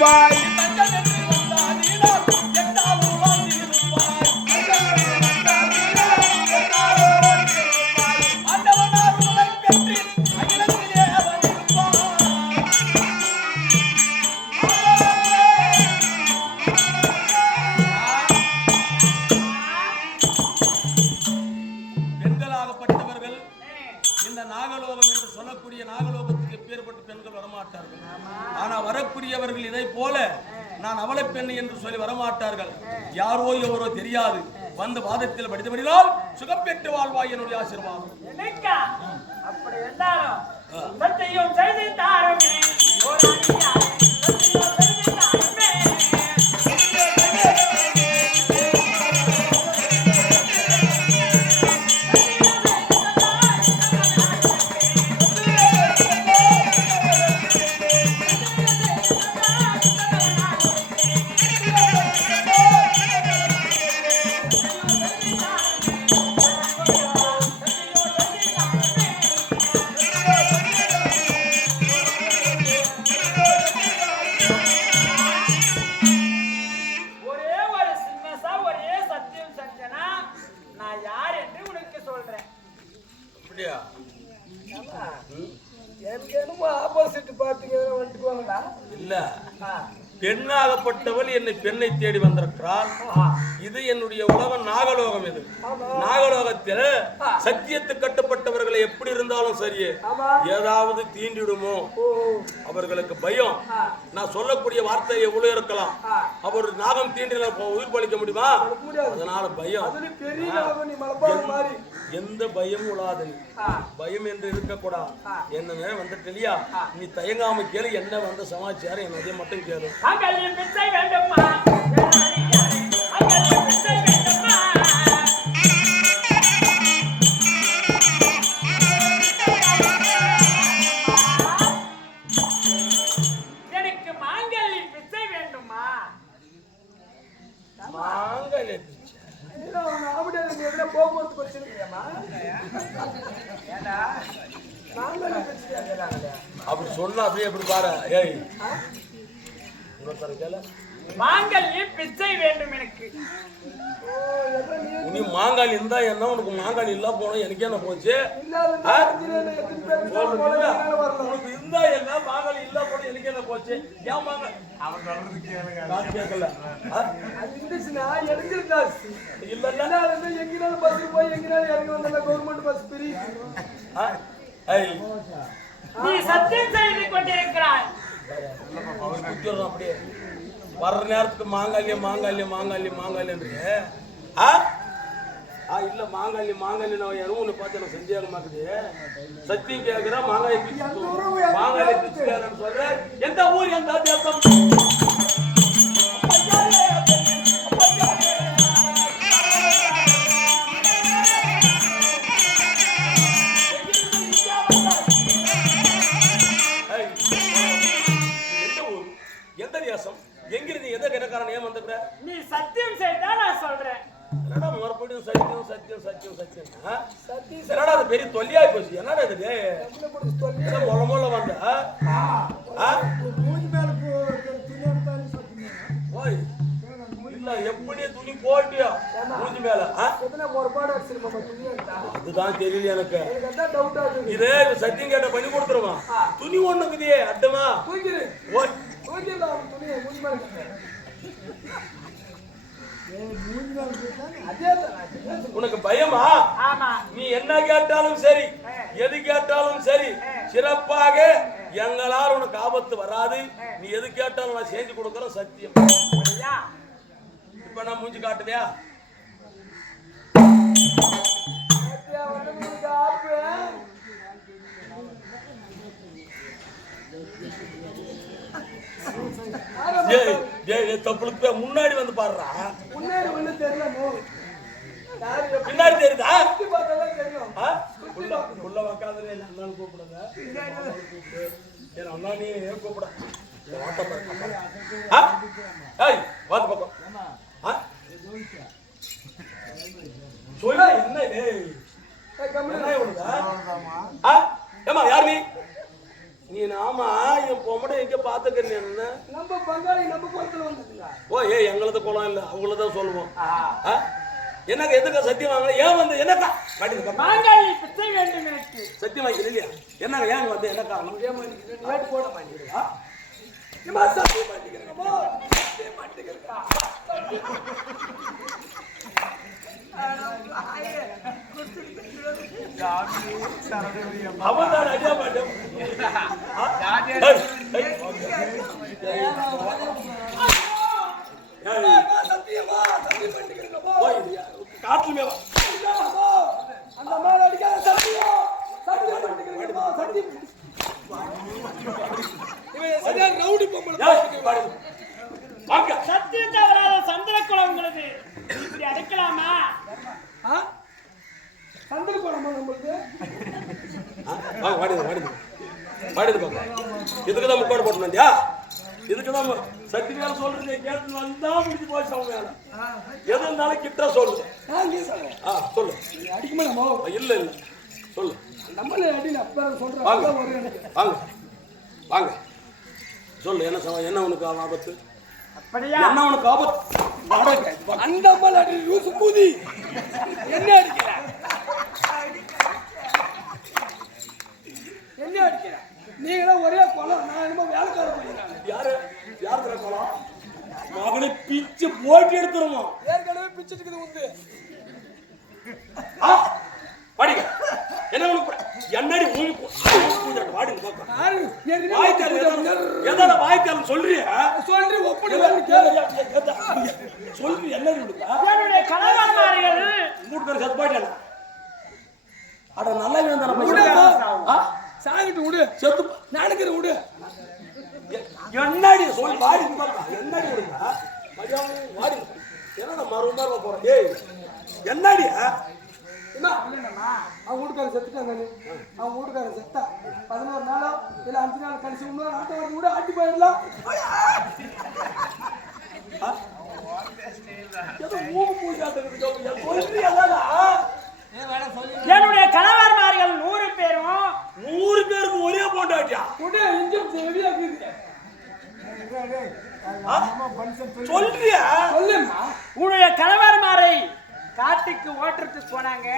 பாய் வரக்கூடியவர்கள் இதை போல நான் அவளை பெண் என்று சொல்லி வரமாட்டார்கள். யாரோ எவரோ தெரியாது வந்து வாதத்தில் படித்தபடினால் சுகம் பெற்று வாழ்வாய் என்னுடைய ஆசீர்வாதம். அப்படி என்றாலும் சத்தியம் செய்து தாருமே பெண்ணாகப்பட்டவள் என்னை பெண்ணை தேடி வந்திருக்கிறாள். இது என்னுடைய உலகம் நாகலோகம். இது நாகலோகத்தில் சத்தியத்துக்கு கட்டுப்பட்டவர்களை எப்படி இருந்தாலும் சரியே ஏதாவது தீண்டிடுமோ அவர்களுக்கு பயம். நான் சொல்லக்கூடிய வார்த்தை எவ்வளவு இருக்கலாம், அவர் நாகம் தீண்டின உயிர் பழிக்க முடியுமா? அதனால பயம். எந்த பயமும் உலாது, பயம் என்று இருக்கக்கூடாது. என்ன வந்துட்டு இல்லையா, நீ தயங்காம கேளு. என்ன வந்த சமாச்சாரம் என்னதை மட்டும் கேளு. எனக்கு மாங்கல்ய பிச்சை வேண்டுமா? மாங்கல்ய போக்குவரத்து பிரச்சனை அப்படி சொன்னா அப்படியே எப்படி பாரு. ஏய் மாங்கல்ய பிச்சை வேண்டும் எனக்கு. நீ மாங்கால் இருந்தா என்ன, உனக்கு மாங்கால் இல்ல போனோம் எனக்கு என்ன போச்சு? உனக்கு இருந்தா என்ன, மாங்கால் இல்ல போனோம் எனக்கு என்ன போச்சு? ஏன் மாங்கால் அவன் சொல்றது கேட்கல. இல்ல எங்கனாலும் பஸ் போய் எங்கனாலும் இறங்கி வந்தா கவர்மெண்ட் பஸ் ஃப்ரீ. நீ சத்தியம் செய்து கொண்டிருக்கிறாய். அப்படியே வர்ற நேரத்துக்கு மாங்கால்யம் மாங்கால்யம் மாங்கால்யம் மாங்கால்யம் இல்ல மாங்கால்யம் மாங்கால்யம் யாரும் உன்னை பார்த்து எனக்கு செஞ்சாக மாக்குது. சத்தியம் கேட்கிற மாங்காய் மாங்காய் பிச்சுக்காரன்னு சொல்ற. எந்த ஊர் எந்த தேசம்? எந்த தேசம்? எங்கிருந்து எதை கிடக்காரன் ஏன் வந்துக்கிற? நீ சத்தியம் செய்தா நான் சொல்றேன். என்னடா மறுபடியும் சத்தியம் சத்தியம் சத்தியம் சத்தியம் என்னடா அது பெரிய தொல்லியாய் போச்சு. என்னடா இது மொழ மொழ வந்த ஓய் இல்ல எப்படி துணி போட்டியா மூஞ்சி மேல? அதுதான் தெரியல எனக்கு. இதே சத்தியம் கேட்ட பண்ணி கொடுத்துருவான். துணி ஒண்ணுக்குதே அட்டமா ஓய் உனக்கு பயமா? நீ என்ன கேட்டாலும் சரி, எது கேட்டாலும் சரி, சிறப்பாக எங்களால் உனக்கு ஆபத்து வராது. நீ எது கேட்டாலும் நான் செஞ்சு கொடுக்கறேன். சத்தியம். இப்ப நான் மூஞ்சி காட்டுவியா? தப்புளுக்கு முன்னாடி வந்து பாடுறா. பின்னாடி தெரியுதா? உள்ள உக்காந்து அண்ணான்னு கூப்பிடுங்க. அண்ணா நீ கூப்பிட வாத்து பக்கம் சொல்ல. என்ன ஏமா யார் நீ? நீ ஆமா என் பொம்பளை எங்க பாத்துக்கிறேன். நம்ம பங்காளி நம்ம குளத்துல வந்ததுங்க. ஓ எங்களது குளம் இல்ல அவங்களதான் சொல்லுவோம். என்னக்கா எதுக்கா சத்தியம் வாங்கல? ஏன் வந்து என்னக்கா மாங்காய் பிச்சை வேண்டும் எனக்கு. சத்தியம் வாங்கல இல்லையா? என்னங்க ஏன் வந்து என்ன காரணம்? ஏட்டு போட மாட்டேங்கிறா. இம்மா சத்தியம் மாட்டேங்கிறேங்கம்மா. சத்தியம் மாட்டேங்கிறா. அவன் தான் அடியா மாட்டேன். சத்தியமா சத்தியம் பண்ணிக்கிறேங்கம்மா. காட்டுமே அந்த மேல அடிக்காத சத்தியம். சத்தியம் பண்ணிக்கிறேங்கம்மா. சத்தியம். இவன் சரியா ரவுடி பொம்பளை. வாங்க. சத்தியம் தவறாத சந்திரகுலம் உங்களுக்கு இப்படி அடைக்கலாமா? சந்திர குளமா நம்மளுக்கு? வாங்க வாடுது பாப்பா. இதுக்குதான் முக்காடு போட்டு வந்தியா? இதுக்குதான் சத்தியம் சொல்றது கேட்டு வந்தா முடிஞ்சு போச்சு அவங்க வேலை. எது இருந்தாலும் கிட்ட சொல்லு. சொல்லு. அடிக்குமா நம்ம? இல்ல இல்ல சொல்லு. நம்மள அடி அப்ப சொல்றேன். வாங்க வாங்க வாங்க சொல்லு. என்ன உனக்கு ஆபத்து? அப்படியா? என்ன உனக்கு ஆபத்து? அந்த அம்மாள் அடி ரூசு பூதி. என்ன அடிக்கிற? என்ன அடிக்கிற? நீங்களும் ஒரே குளம். நான் என்னமோ வேலைக்கார போயிருக்கேன். யாரு குளம்? மகனை பிச்சு போட்டு எடுத்துருவோம். ஏற்கனவே பிச்சுட்டு உண்டு. படிக்க என்ன உனக்கு என்னடி வாடுங்க வாய்த்தாலும் சொல்றிய சொல்லி ஒப்பனை சொல்லி என்னடி என்னுடைய கணவன்மார்கள் மூட்டு செத்துப்பாட்டேன். அட நல்லா சாகிட்டு விடு. செத்து நானுக்கிற விடு. என்னடி சொல்லி வாடி என்னடி விடுங்க வாடி என்ன மறுபடியும் போறேன். ஏய் என்னடி அவன் வீட்டுக்காரன் செத்துட்டாங்க. அவன் வீட்டுக்காரன் செத்தா 11 நாளோ இல்ல 5 நாள் கழிச்சு இன்னொரு ஆட்டை கூட ஆட்டி போயிடலாம். என்னுடைய கணவன்மார்கள் 100 பேரும் 100 பேருக்கு ஒரே போட்டாட்டியா? இன்ஜின் ஹெவியா இருக்குது. சொல்றியா? சொல்லுமா. உன்னுடைய கணவன்மாரை காட்டுக்கு ஓட்டுறதுக்கு போனாங்க.